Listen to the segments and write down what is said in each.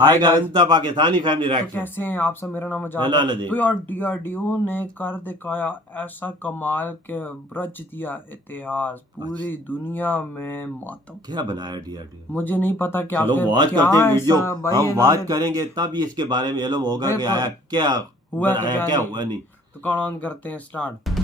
आएगा अंता पाकिस्तानी फैमिली तो रिएक्शन। कैसे हैं आप सब? मेरा नाम आजाद अल्लाह है। ने दे। तो यार डीआरडीओ ने कर दिखाया ऐसा कमाल के रच दिया इतिहास, पूरी दुनिया में मातम। क्या बनाया डीआरडीओ? मुझे नहीं पता क्या चलो फिर वॉच क्या करते हैं वीडियो, ऐसा भाई हम वॉच इन्होंने करेंगे तब इसके बारे में मालूम होगा कि बिल्कुल। आया क्या हुआ तो बनाया, क्या क्या नहीं। हुआ नहीं। तो कौन ऑन करते हैं स्टार्ट।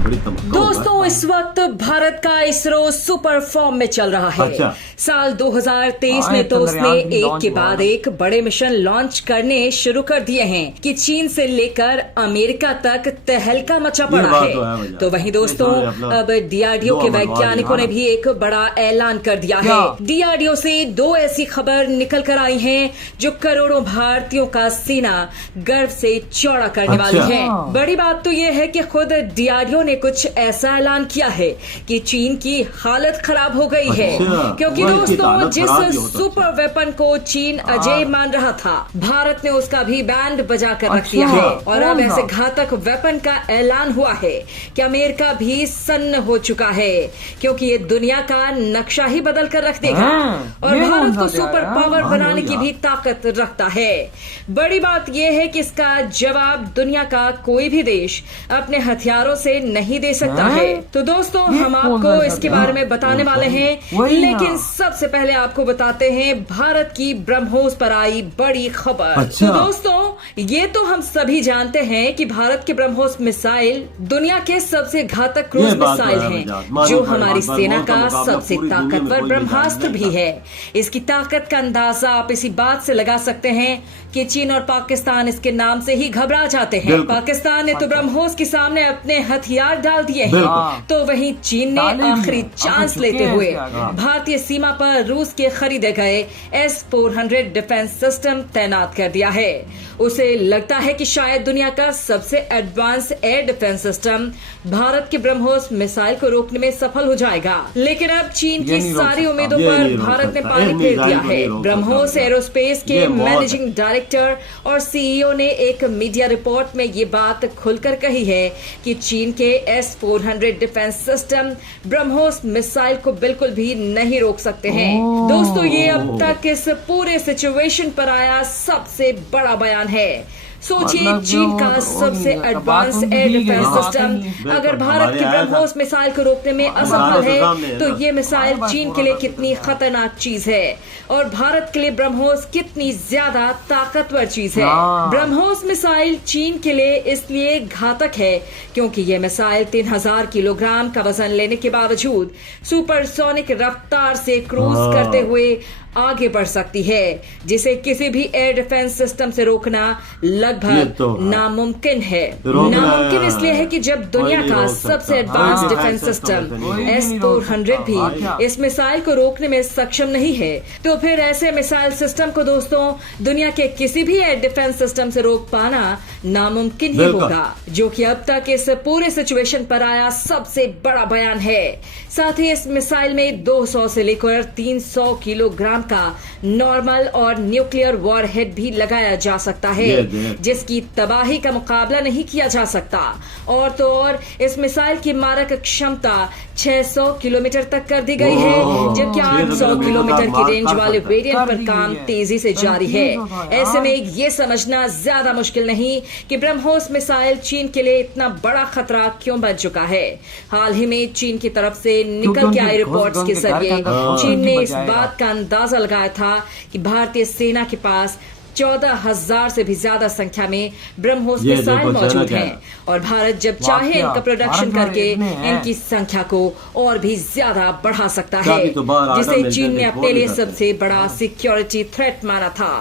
बड़ी तमक्का दोस्तों इस वक्त भारत का इसरो सुपर फॉर्म में चल रहा है। अच्छा। साल 2023 में तो उसने एक के बाद एक बड़े मिशन लॉन्च करने शुरू कर दिए हैं कि चीन से लेकर अमेरिका तक तहलका मचा पड़ा है। तो वहीं दोस्तों अब डीआरडीओ के वैज्ञानिकों ने भी एक बड़ा ऐलान कर दिया है। डीआरडीओ से दो ऐसी खबर निकल कर आई हैं जो करोड़ों भारतीयों का सीना गर्व से चौड़ा करने वाली है। बड़ी बात तो ये है कि खुद डीआरडीओ ने कुछ ऐसा ऐलान किया है कि चीन की हालत खराब हो गई है, क्योंकि दोस्तों जिस सुपर वेपन को चीन अजय मान रहा था, भारत ने उसका भी बैंड बजा कर रख दिया है। और अब ऐसे घातक वेपन का ऐलान हुआ है कि अमेरिका भी सन्न हो चुका है, क्योंकि ये दुनिया का नक्शा ही बदल कर रख देगा। और भारत को सुपर पावर बनाने की भी ताकत रखता है। बड़ी बात यह है कि इसका जवाब दुनिया का कोई भी देश अपने हथियारों से नहीं दे सकता है। तो दोस्तों हम आपको इसके बारे में बताने वाले हैं, लेकिन सबसे पहले आपको बताते हैं भारत की ब्रह्मोस पर आई बड़ी खबर। अच्छा। तो दोस्तों ये तो हम सभी जानते हैं कि भारत के ब्रह्मोस मिसाइल दुनिया के सबसे घातक क्रूज मिसाइल हैं, जो हमारी सेना का सबसे ताकतवर ब्रह्मास्त्र भी है। इसकी ताकत का अंदाजा आप इसी बात से लगा सकते हैं कि चीन और पाकिस्तान इसके नाम से ही घबरा जाते हैं। पाकिस्तान ने तो ब्रह्मोस के सामने अपने हथियार डाल दिए हैं, तो वहीं चीन ने आखिरी चांस लेते हुए भारतीय सीमा पर रूस के खरीदे गए S-400 डिफेंस सिस्टम तैनात कर दिया है। उसे लगता है कि शायद दुनिया का सबसे advance air defence system Bharat के ब्रह्मोस मिसाइल को रोकने में सफल हो जाएगा। लेकिन अब चीन की सारी उम्मीदों पर भारत ने पानी फेर दिया है। ब्रह्मोस एरोस्पेस के मैनेजिंग डायरेक्टर और सीईओ ने एक मीडिया रिपोर्ट में ये बात खुलकर कही है कि चीन के S-400 defence system BrahMos missile को बिल्कुल भी नहीं रोक सकते हैं। दोस्तों ये अब तक इस पूरे सिचुएशन पर आया सबसे बड़ा बयान है। सोचिए चीन का सबसे एडवांस एयर डिफेंस सिस्टम अगर भारत के ब्रह्मोस मिसाइल को रोकने में असफल है, तो ये मिसाइल चीन के लिए कितनी खतरनाक चीज है और भारत के लिए ब्रह्मोस कितनी ज्यादा ताकतवर चीज है। ब्रह्मोस मिसाइल चीन के लिए इसलिए घातक है क्योंकि ये मिसाइल 3000 किलोग्राम का वजन लेने के बावजूद सुपरसोनिक रफ्तार से क्रूज करते हुए आगे बढ़ सकती है, जिसे किसी भी एयर डिफेंस सिस्टम से रोकना लगभग नामुमकिन है। नामुमकिन इसलिए है कि जब दुनिया का सबसे एडवांस डिफेंस सिस्टम S-400 भी इस मिसाइल को रोकने में सक्षम नहीं है, तो फिर ऐसे मिसाइल सिस्टम को दोस्तों दुनिया के किसी भी एयर डिफेंस सिस्टम से रोक पाना नामुमकिन ही होगा, जो कि अब तक इस पूरे सिचुएशन पर आया सबसे बड़ा बयान है। साथ ही इस मिसाइल में 200 से लेकर 300 किलोग्राम का नॉर्मल और न्यूक्लियर वॉरहेड भी लगाया जा सकता है, जिसकी तबाही का मुकाबला नहीं किया जा सकता। और तो और इस मिसाइल की मारक क्षमता 600 किलोमीटर तक कर दी गई है, जबकि 800 किलोमीटर की रेंज वाले वेरिएंट पर काम तेजी से जारी है। ऐसे में ये समझना ज्यादा मुश्किल नहीं कि ब्रह्मोस मिसाइल चीन के लिए इतना बड़ा खतरा क्यों बन चुका है। हाल ही में चीन की तरफ से निकल के आई रिपोर्ट्स के जरिए चीन ने इस बात का अंदाजा लगाया था कि भारतीय सेना के पास 14,000 से भी ज्यादा संख्या में ब्रह्मोस मिसाइल मौजूद हैं और भारत जब चाहे इनका प्रोडक्शन करके इनकी संख्या को और भी ज्यादा बढ़ा सकता है, जिसे चीन ने अपने लिए सबसे बड़ा सिक्योरिटी थ्रेट माना था।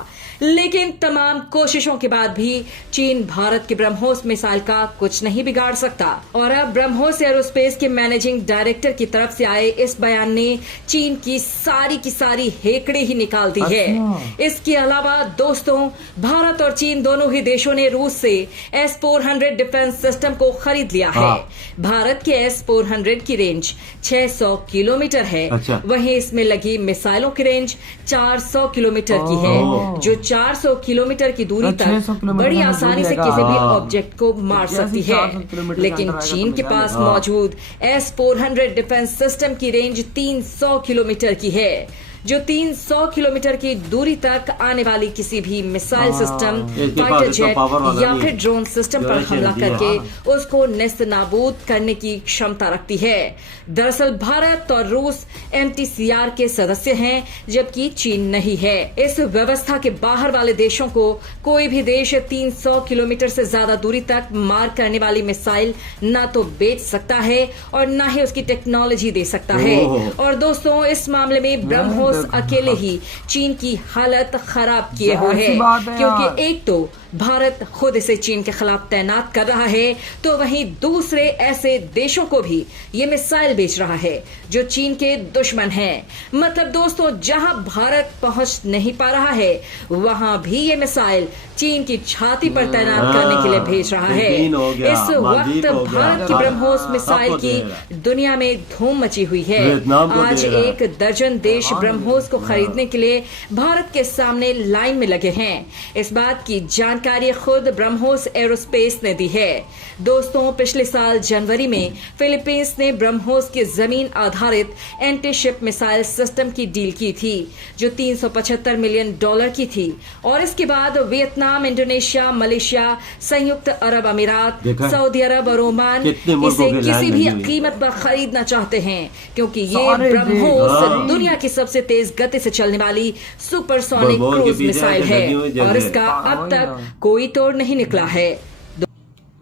लेकिन तमाम कोशिशों के बाद भी चीन भारत के ब्रह्मोस मिसाइल का कुछ नहीं बिगाड़ सकता। और अब ब्रह्मोस एरोस्पेस के मैनेजिंग डायरेक्टर की तरफ से आए इस बयान ने चीन की सारी हेकड़े ही निकाल दी है। इसके अलावा दोस्तों भारत और चीन दोनों ही देशों ने रूस से S-400 डिफेंस सिस्टम को खरीद लिया है। भारत के S-400 की रेंज 600 किलोमीटर है, वहीं इसमें लगी मिसाइलों की रेंज 400 किलोमीटर की है, जो 400 किलोमीटर की दूरी 600 तक किलोमीटर बड़ी की आसानी से दूरी किसी भी है। ऑब्जेक्ट को मार जैसे सकती 400 है। किलोमीटर लेकिन के अंदर आएगा चीन तो के मिसाइल पास है। मौजूद S-400 डिफेंस सिस्टम की रेंज 300 किलोमीटर की है, जो 300 किलोमीटर की दूरी तक आने वाली किसी भी मिसाइल सिस्टम, इसके पास फाइटर इतना पावर जेट वाला या नहीं फिर है। ड्रोन सिस्टम पर जो हमला रशियन करके उसको नेस्त नाबूद करने की क्षमता रखती है। दरअसल भारत और रूस MTCR के सदस्य हैं, जबकि चीन नहीं है। इस व्यवस्था के बाहर वाले देशों को कोई भी देश 300 किलोमीटर से ज्यादा दूरी तक मार करने वाली मिसाइल ना तो बेच सकता है और ना ही उसकी टेक्नोलॉजी दे सकता है। और दोस्तों, इस मामले में ब्रह्मोस अकेले ही चीन की हालत खराब किए हुए ऐसी है, बात है क्योंकि यार। एक तो भारत खुद इसे चीन के खिलाफ तैनात कर रहा है, तो वहीं दूसरे ऐसे देशों को भी ये मिसाइल बेच रहा है जो चीन के दुश्मन हैं। मतलब दोस्तों, जहां भारत पहुंच नहीं पा रहा है, वहां भी ये मिसाइल चीन की छाती पर तैनात करने के लिए भेज रहा है। फिलीपीन हो गया, इस मालदीव वक्त हो गया, भारत की ब्रह्मोस मिसाइल सबको दे की रहा दुनिया में धूम मची हुई है। वियतनाम को आज दे रहा है। एक दर्जन देश ब्रह्मोस को खरीदने के लिए भारत के सामने लाइन में लगे हैं। इस बात की जानकारी खुद ब्रह्मोस एरोस्पेस ने दी है। दोस्तों, पिछले साल जनवरी में फिलीपींस ने ब्रह्मोस की जमीन आधारित एंटी शिप मिसाइल सिस्टम की डील की थी, जो $375 मिलियन की थी। और इसके बाद वियतनाम, इंडोनेशिया, मलेशिया, संयुक्त अरब अमीरात, देखा? सऊदी अरब और ओमान कितने मुल्कों इसे के किसी लाइन भी लगी हुई है। कीमत पर खरीदना चाहते हैं, क्योंकि ये सारे ब्रह्मोस हाँ। दुनिया की सबसे तेज गति से चलने वाली सुपरसोनिक ब्रह्मोस के क्रूज पीछे मिसाइल ऐसे है लगी हुई जैसे- और इसका अब तक कोई तोड़ नहीं निकला है।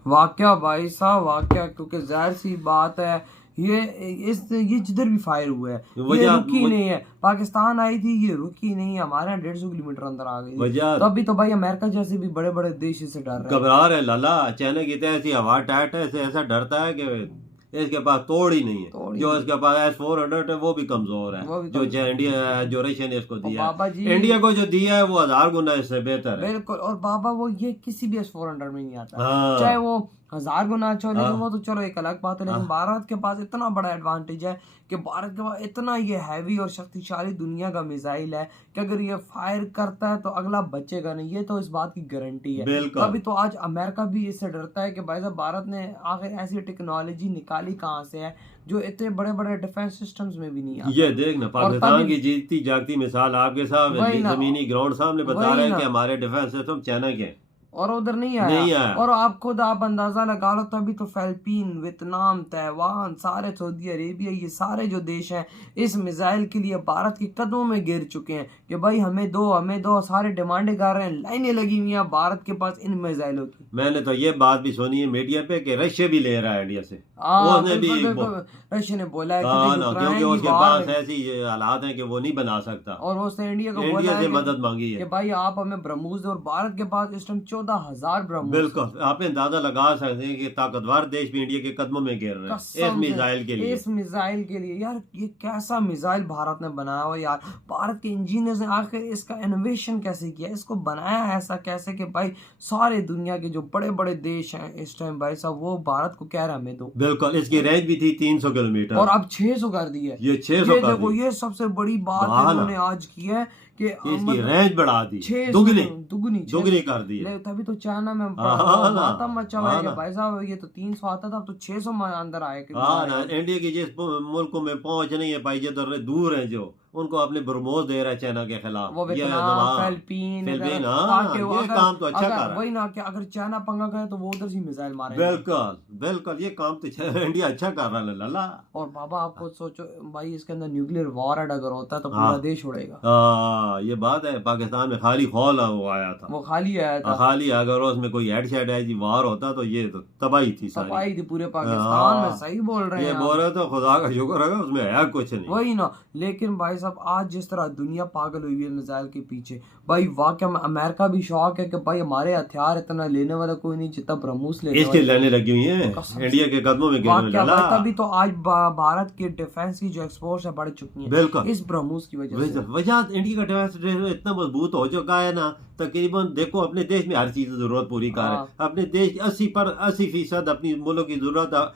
वाकया भाई साहब, वाकया, क्योंकि जाहिर सी बात है ये जिधर भी फायर हुआ है ये रुकी नहीं है। पाकिस्तान आई थी, ये रुकी नहीं है, हमारे यहाँ 150 किलोमीटर अंदर आ गई। वजह- तो अभी तो भाई अमेरिका जैसे भी बड़े बड़े देश इससे डर रहे हैं। घबरा रहे लाला। चाइना की तो ऐसी हवा टाइट है, ऐसा डरता है कि इसके पास तोड़ ही नहीं तोड़ है। ही जो नहीं। इसके पास S-400 है वो भी कमजोर है। वो भी जो इंडिया, जो रशिया ने इसको दिया बाबा है। जी- इंडिया को जो दिया है वो 1000 गुना इससे बेहतर है। बिल्कुल। और बाबा वो ये किसी भी S-400 में नहीं आता, हाँ। चाहे वो 1000 गुना अच्छा हो, लेकिन हाँ। वो तो चलो एक अलग बात है। लेकिन भारत के पास इतना बड़ा एडवांटेज है कि भारत के पास इतना ये हैवी और शक्तिशाली दुनिया का मिसाइल है कि अगर ये फायर करता है तो अगला बचेगा नहीं। ये तो इस बात की गारंटी है। बिल्कुल। अभी तो आज अमेरिका भी इससे डरता है कि भाई साहब भारत ने आखिर ऐसी टेक्नोलॉजी निकाली कहाँ से है जो इतने बड़े बड़े डिफेंस सिस्टम्स में भी नहीं आता। ये देख ना, पाकिस्तान तभी- की जीतती जागती मिसाल आपके साथ वही ना। जमीनी ग्राउंड सामने बता वही रहे हैं ना। कि हमारे डिफेंस सिस्टम चाइना के हैं। और उधर नहीं नहीं आया। आया। और आप खुद आप अंदाजा लगा लो, तभी तो फिलीपीन, वियतनाम, ताइवान, सारे सऊदी अरेबिया, ये सारे जो देश हैं इस मिसाइल के लिए भारत के कदमों में गिर चुके हैं कि भाई हमें दो, हमें दो। सारे डिमांडें कर रहे हैं, लाइनें लगी हुई हैं भारत के पास इन मिसाइलों की। मैंने तो ये बात भी सुनी है मीडिया पे कि रशिया भी ले रहा है इंडिया से। हाँ, उसने भी बिल्कुल, बिल्कुल। रशिया ने बोला है कि हाँ देखो, ना, यूक्रेन क्योंकि की उसके वार पास में- ऐसी ये हालात हैं कि वो नहीं बना सकता। और उसने इंडिया को बोला इंडिया है से कि- मदद मांगी कि है। भाई आप हमें ब्रह्मोस दो। और भारत के पास इस टाइम 14,000 ब्रह्मोस। बिल्कुल, आप अंदाजा लगा सकते हैं कि ताकतवर देश भी इंडिया के कदमों में गिर रहे हैं कसम इस से, मिसाइल के लिए। इस मिसाइल के लिए यार, ये कैसा मिसाइल भारत ने बनाया हो यार। भारत के इंजीनियर्स ने आखिर इसका इनोवेशन कैसे किया, इसको बनाया ऐसा कैसे कि भाई सारे दुनिया के जो बड़े बड़े देश हैं इस टाइम भाई साहब वो भारत को कह रहे हैं हमें दो। बिल्कुल, इसकी रेंज भी थी 300 किलोमीटर और अब 600 कर दी है। ये 600 ये कर देखो, दी। ये सबसे बड़ी बात वाह ना। इन्होंने आज की है कि इसकी रेंज बढ़ा दी, 600 दुगनी दुगनी दुगनी कर दी है। ले, तभी तो चाइना में हाँ ना, मातम मचा हुआ है हाँ कि ना। भाई साहब ये तो 300 आता था, अब तो 600 में अंदर आया कि हाँ ना, इंडिया की जिस मुल्कों में पहुंच नहीं है पाई, जो दूर है, जो उनको अपने ब्रह्मोस दे रहा है चाइना के खिलाफ। वो ये वियतनाम, दबाव। फिलीपीन, फिलीपीन, इधर, हाँ, ताकि वो ये अगर- काम तो अच्छा अगर- कर रहा है। वही ना कि अगर चाइना पंगा करे तो वो उधर से मिसाइल मारेंगे। बिल्कुल बिल्कुल, ये काम तो इंडिया अच्छा कर रहा है लाला। और बाबा आपको सोचो भाई, इसके अंदर न्यूक्लियर वॉर अगर होता है तो पूरा हाँ। देश उड़ेगा। हाँ, ये बात है। पाकिस्तान में खाली खौल वो आया था, वो खाली आया था, खाली अगर उसमें कोई हेड शेड है वार होता तो ये तो तबाही थी सारी। सफाई थी पूरे पाकिस्तान में। हाँ। सही बोल रहे ये हैं बोल आप। रहे तो खुदा का शुक्र है उसमें आया कुछ नहीं। वही ना। लेकिन भाई साहब आज जिस तरह दुनिया पागल हुई है मिसाइल के पीछे, भाई वाकई में अमेरिका भी शौक है कि भाई हमारे हथियार इतना लेने वाला कोई नहीं जितना ब्रह्मोस लेने इसके वाला। लेने लगी हुई है, कसम इंडिया के कदमों में गिरने वाकया लगा। भाई, तभी तो आज भारत के डिफेंस की जो एक्सपोर्ट्स है बढ़ चुकी हैं बिल्कुल, इस ब्रह्मोस की वजह से। वजह इंडिया का डिफेंस इतना मजबूत हो चुका है ना, तकरीबन देखो अपने देश में हर चीज की जरूरत पूरी कर हाँ। है। अपने देश 80% अपनी मुल्क की जरूरत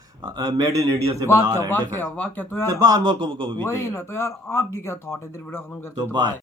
मेड इन इंडिया से बना वाकया रहे हैं वाकया defense। वाकया। तो तो यार बाहर मुल्कों को भी वही दे। ना। तो यार आपकी क्या थॉट है? वीडियो खत्म करते तो हैं, बाय।